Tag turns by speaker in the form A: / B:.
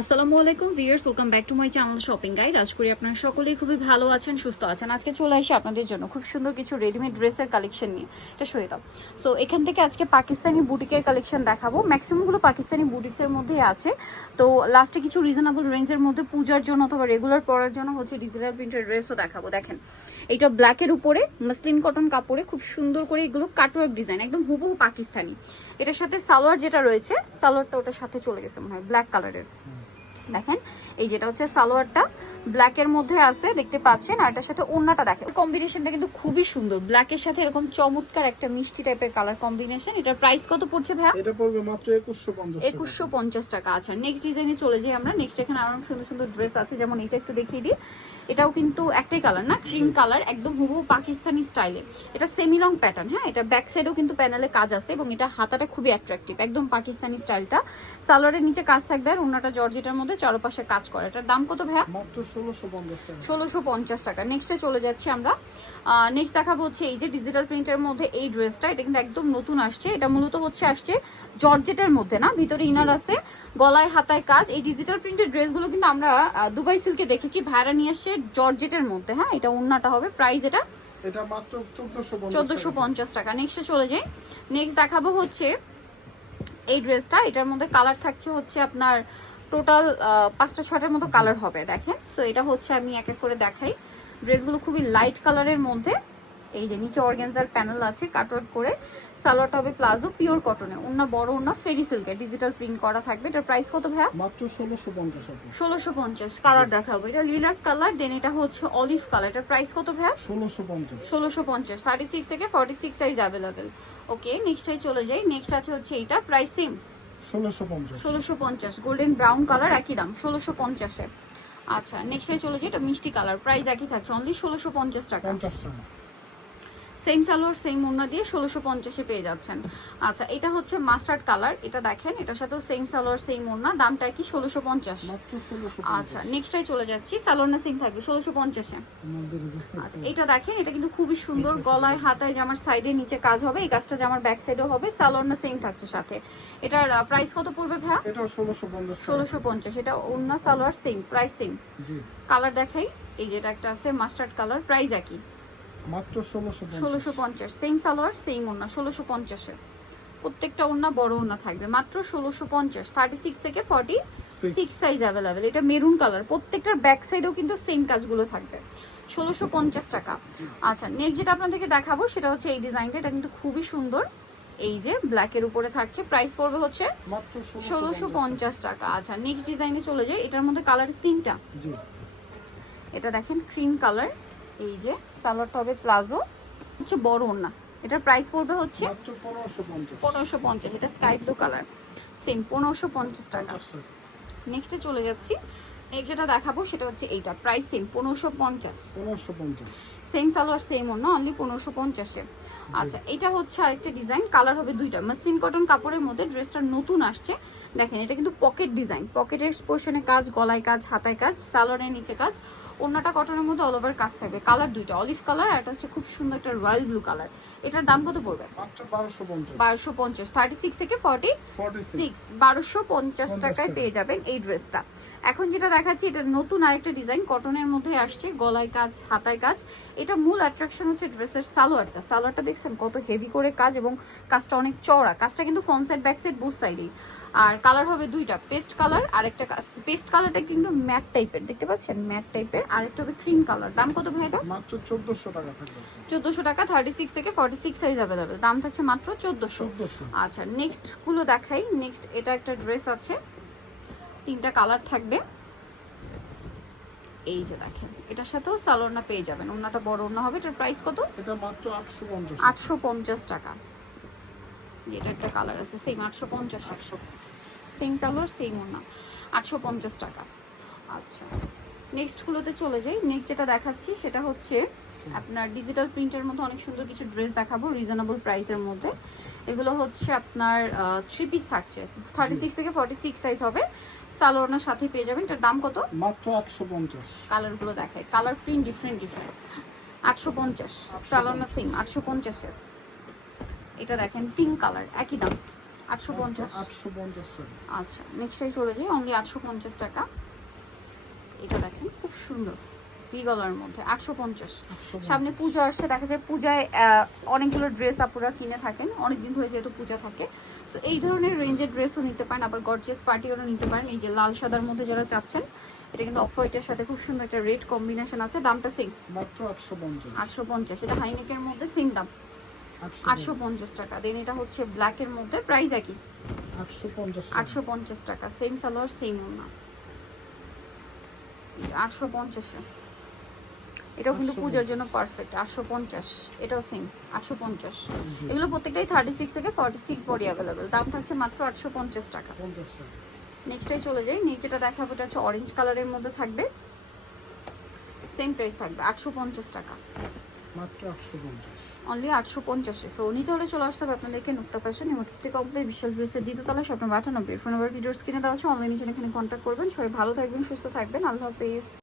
A: আসসালামু আলাইকুম viewers welcome back to my channel shopping guide. আজ করি আপনারা সকলেই খুবই ভালো আছেন, সুস্থ আছেন। আজকে চলে আসি আপনাদের জন্য খুব সুন্দর কিছু রেডিমেড ড্রেসের কালেকশন নিয়ে। এটা সরে দাও। সো এখান থেকে আজকে পাকিস্তানি বুটিকের কালেকশন দেখাবো। ম্যাক্সিমামগুলো পাকিস্তানি বুটিক্সের মধ্যেই আছে। তো লাস্টে কিছু রিজনেবল রেঞ্জের মধ্যে পূজার জন্য অথবা রেগুলার পরার জন্য হচ্ছে ডিজিটাল প্রিন্টের ড্রেসও দেখাবো। দেখেন, এইটা ব্ল্যাকের উপরে মাসলিন কটন কাপড়ে খুব সুন্দর করে এগুলো কাটওয়ার্ক ডিজাইন একদম হুবহু পাকিস্তানি। এটার সাথে সালোয়ার যেটা রয়েছে, সালোয়ারটা ওটার সাথে চলে গেছে মনে হয় ব্ল্যাক কালারের দেখেন এই যেটা হচ্ছে সালোয়ারটা ব্ল্যাক এর মধ্যে আছে দেখতে পাচ্ছেন আর এটার সাথে ওড়নাটা দেখেন। কম্বিনেশনটা কিন্তু খুবই সুন্দর। ব্ল্যাক এর সাথে এরকম চমৎকার একটা মিষ্টি টাইপের কালার কম্বিনেশন এটার প্রাইস কত পড়ছে ভাইয়া?
B: এটা পড়বে মাত্র একুশশো পঞ্চাশ
A: একুশশো পঞ্চাশ টাকা। আচ্ছা নেক্সট ডিজাইনে চলে যাই আমরা। নেক্সট এখানে আরও সুন্দর সুন্দর ড্রেস আছে। যেমন এটা একটু দেখিয়ে দিই। এটাও কিন্তু একটাই কালার না? ক্রিম কালার একদম হুবহু পাকিস্তানি স্টাইলে এটা সেমি লং প্যাটার্ন হ্যাঁ? এটা ব্যাক সাইডেও কিন্তু প্যানেলে কাজ আছে এবং এটা হাতাটা খুবই অ্যাট্রাকটিভ একদম পাকিস্তানি স্টাইলটা সালোয়ারের নিচে কাজ থাকবে আর অন্যটা জর্জেটার মধ্যে চারপাশে কাজ করে। এটার দাম কত ভাইয়া?
B: টাকা।
A: ষোলোশো পঞ্চাশ টাকা। নেক্সটে চলে যাচ্ছি আমরা। নেক্সট দেখাবো হচ্ছে এই যে ডিজিটাল প্রিন্টের মধ্যে এই ড্রেসটা এটা কিন্তু একদম নতুন আসছে। এটা মূলত হচ্ছে আসছে জর্জেটের মধ্যে না? ভিতরে ইনার আছে গলায় হাতায় কাজ। এই ডিজিটাল প্রিন্টের ড্রেসগুলো কিন্তু আমরা দুবাই সিল্কে দেখেছি। ভাড়া নিয়ে আসছে জর্জেটের মধ্যে হ্যাঁ? এটা ওন্নাটা হবে প্রাইস এটা
B: এটা মাত্র চোদ্দশো
A: চোদ্দোশো পঞ্চাশ টাকা। নেক্সটে চলে যাই। নেক্সট দেখাবো হচ্ছে এই ড্রেসটা এটার মধ্যে কালার থাকছে হচ্ছে আপনার টোটাল পাঁচটা ছটার মতো কালার হবে দেখেন। সো এটা হচ্ছে আমি এক এক করে দেখাই। ড্রেসগুলো খুবই লাইট কালারের মধ্যে। এই যে নিচে অর্গ্যানজার প্যানেল আছে কাটওয়ার্ক করে সালোয়ারটা হবে প্লাজো পিওর কটনে। ওনা বড় ওনা ফেরি সিল্কে ডিজিটাল প্রিন্ট করা থাকবে। এটার প্রাইস কত ভাইয়া?
B: মাত্র ষোলোশো পঞ্চাশ টাকা।
A: ষোলোশো পঞ্চাশ কালার দেখাবো। এটা লিলার কালার দেন এটা হচ্ছে অলিভ কালার এটার প্রাইস কত ভাইয়া?
B: ষোলোশো পঞ্চাশ।
A: ষোলোশো পঞ্চাশ থার্টি সিক্স থেকে forty six size available okay নেক্সটাই চলে যাই। নেক্সট আছে হচ্ছে এইটা প্রাইস সেম
B: ষোলোশো পঞ্চাশ।
A: ষোলোশো পঞ্চাশ গোল্ডেন ব্রাউন কালার একই দাম ষোলোশো পঞ্চাশে আচ্ছা নেক্সটাই চলে যাই এটা মিষ্টি কালার প্রাইস একই থাকছে অনলি ষোলোশো পঞ্চাশ টাকা।
B: পঞ্চাশ টাকা।
A: সেম সালোয়ার সেম ওড়না দিয়ে ষোলোশো পঞ্চাশে পেয়ে যাচ্ছেন। আচ্ছা এটা হচ্ছে মাস্টার্ড কালার এটা দেখেন এটার সাথেও সেম সালোয়ার সেম ওড়না দামটা কি ষোলোশো পঞ্চাশ? আচ্ছা নেক্সটাই চলে যাচ্ছি সালোয়ার সেম থাকবে ষোলোশো পঞ্চাশে। আচ্ছা এটা দেখেন এটা কিন্তু খুবই সুন্দর গলায় হাতায় জামার সাইডে নিচে কাজ হবে এই কাজটা জামার ব্যাক সাইডেও হবে সালোয়ার সেম থাকছে সাথে। এটার প্রাইস কত পড়বে ভাইয়া?
B: এটাও ষোলোশো পঞ্চাশ।
A: ষোলোশো পঞ্চাশ এটা ওড়না salwar same price same colour দেখাই এই যেটা একটা আছে মাস্টার্ড কালার প্রাইস একই।
B: মাত্র ষোলোশো
A: ষোলোশো পঞ্চাশ। সেম সালোয়ার সেম ওড়না ষোলোশো পঞ্চাশে। প্রত্যেকটা ওড়না বড় ওড়না থাকবে। মাত্র ষোলোশো পঞ্চাশ। থার্টি সিক্স থেকে ফর্টি সিক্স সাইজ অ্যাভেলেবেল এটা মেরুন কালার প্রত্যেকটার ব্যাক সাইডেও কিন্তু সেম কাজগুলো থাকবে। ষোলোশো পঞ্চাশ টাকা। আচ্ছা নেক্সট যেটা আপনাদেরকে দেখাবো সেটা হচ্ছে এই ডিজাইনটা এটা কিন্তু খুবই সুন্দর। এই যে ব্ল্যাকের উপরে থাকছে। প্রাইস পড়বে হচ্ছে
B: মাত্র
A: ষোলোশো পঞ্চাশ। টাকা। আচ্ছা নেক্সট ডিজাইনে চলে যায় এটার মধ্যে কালার তিনটা।
B: জি।
A: এটা দেখেন ক্রিম কালার এই যে সালোয়ারটা হবে প্লাজো হচ্ছে বড় না এটার প্রাইস পড়বে হচ্ছে
B: পনেরোশো পঞ্চাশ।
A: এটা স্কাই ব্লু কালার সেম পনেরোশো পঞ্চাশ টাকা। নেক্সটে চলে যাচ্ছি। নেক্সট যেটা দেখাবো সেটা হচ্ছে এইটা। প্রাইস সেম পনেরোশো পঞ্চাশ।
B: পনেরোশো পঞ্চাশ।
A: সেম সালোয়ার সেম না অনলি পনেরোশো পঞ্চাশে। আচ্ছা এটা হচ্ছে আরেকটা ডিজাইন কালার হবে দুইটা। মাসলিন কটন কাপড়ের মধ্যে ড্রেসটা নতুন আসছে। দেখেন এটা কিন্তু পকেট ডিজাইন পকেটের পোর্শনে কাজ গলায় কাজ হাতায় কাজ সালোয়ারের নিচে কাজ অন্যটা কটনের মধ্যে অল ওভার কাজ থাকবে। কালার দুইটা অলিভ কালার আর এটা হচ্ছে খুব সুন্দর একটা রয়্যাল ব্লু কালার এটার দাম কত পড়বে?
B: মাত্র বারোশো পঞ্চাশ।
A: থার্টি সিক্স থেকে ফর্টি
B: 46
A: সিক্স বারোশো পঞ্চাশ টাকায় পেয়ে যাবেন এই ড্রেসটা এখন যেটা দেখাচ্ছি এটা নতুন আরেকটা ডিজাইন। কটনের মধ্যে আসছে গলায় কাজ হাতায় কাজ। এটা মূল অ্যাট্রাকশন হচ্ছে ড্রেসের সালোয়ারটা। সালোয়ারটা দেখছেন কত হেভি করে কাজ এবং কাজটা অনেক চওড়া। কাজটা কিন্তু front side back side both সাইডেই আর কালার হবে দুইটা পেস্ট কালার আর একটা পেস্ট কালারটা কিন্তু ম্যাট টাইপের দেখতে পাচ্ছেন? ম্যাট টাইপের আর একটা হবে ক্রিম কালার দাম কত ভাই এটা?
B: মাত্র চোদ্দশো টাকা থাকবে।
A: চোদ্দোশো টাকা থার্টি সিক্স থেকে ফর্টি সিক্স সাইজ অ্যাভেলেবেল দাম থাকছে মাত্র চোদ্দোশো।
B: চোদ্দশো।
A: আচ্ছা নেক্সটগুলো দেখাই। নেক্সট এটা একটা ড্রেস আছে। তিনটা কালার থাকবে। এই যে দেখেন এটার সাথেও সালোয়ারনা পেয়ে যাবেন। ওনাটা বড় ওনা হবে এটার প্রাইস কত?
B: এটা মাত্র আটশো পঞ্চাশ
A: আটশো পঞ্চাশ টাকা। যেটা একটা কালার আছে সেম আটশো পঞ্চাশ
B: আটশো
A: সেম সালোয়ার সেম ওনা আটশো পঞ্চাশ টাকা। আচ্ছা। নেক্সট গুলোতে চলে যাই। নেক্সট যেটা দেখাচ্ছি সেটা হচ্ছে আপনার ডিজিটাল প্রিন্টের মধ্যে অনেক সুন্দর কিছু ড্রেস দেখাবো রিজনেবল প্রাইসের মধ্যে। এগুলো হচ্ছে আপনার থ্রি পিস থাকছে। থার্টি সিক্স থেকে ফর্টি সিক্স সাইজ হবে। সালোয়ারনার সাথে পেয়ে যাবেন। এটার দাম কত?
B: মাত্র আটশো পঞ্চাশ।
A: কালারগুলো দেখায় কালার প্রিন্ট ডিফারেন্ট ডিফারেন্ট আটশো পঞ্চাশ। সালোয়ারনা সেম আটশো পঞ্চাশের। এটা দেখেন পিঙ্ক কালার একই দাম। আটশো পঞ্চাশ।
B: আটশো পঞ্চাশ
A: আচ্ছা নেক্সট সাইজ চলে যাই। অনলি আটশো পঞ্চাশ টাকা। খুব সুন্দর। ভি গলার মধ্যে? আটশো পঞ্চাশ। সামনে পুজো আসছে দেখা যায় পূজায় অনেকগুলো ড্রেস আপুরা কিনে থাকেন। অনেকদিন ধরে যেহেতু পূজা থাকে। সো এই ধরনের রেঞ্জের ড্রেসও নিতে পারেন আবার গর্জিয়াস পার্টিও নিতে পারেন। এই যে লাল সাদার মধ্যে যারা চাচ্ছেন এটা কিন্তু অফ হোয়াইটের সাথে খুব সুন্দর একটা রেড কম্বিনেশন আছে। দামটা সেম
B: মাত্র আটশো পঞ্চাশ।
A: আটশো পঞ্চাশ। এটা হাইনেকের মধ্যে সেম দাম। আটশো পঞ্চাশ। টাকা। দেন এটা হচ্ছে ব্ল্যাকের মধ্যে প্রাইস একই।
B: আটশো পঞ্চাশ
A: আটশো পঞ্চাশ টাকা। সেম সালোয়ার সেম ওনা আটশো পঞ্চাশে। এটাও কিন্তু
B: 850
A: পূজার জন্য পারফেক্ট আটশো পঞ্চাশ। এটাও সেম আটশো পঞ্চাশ। এগুলো প্রত্যেকটাই থার্টি সিক্স থেকে ফর্টি সিক্স বডি অ্যাভেলেবেল দাম থাকছে মাত্র আটশো পঞ্চাশ টাকা। নেক্সটটাই চলে যাই। নিচেটা দেখাবো এটা হচ্ছে অরেঞ্জ কালারের মধ্যে থাকবে। সেম প্রাইস থাকবে আটশো পঞ্চাশ টাকা।
B: মাত্র আটশো পঞ্চাশ।
A: অনলি আটশো পঞ্চাশে সো নিতে হলে চলে আসতে হবে আপনাদেরকে নুক্তা ফ্যাশন এবং কিস্টি কমপ্লেক্স বিশাল ড্রেসের দ্বিতীয়তলা স্বপ্ন বাটানব্বই ফোন নাম্বার ভিডিওস কিনে দেওয়া আছে। অনলাইনে জন্য এখানে কন্ট্যাক্ট করবেন। সবাই ভালো থাকবেন, সুস্থ থাকবেন। আল্লাহ হাফিজ।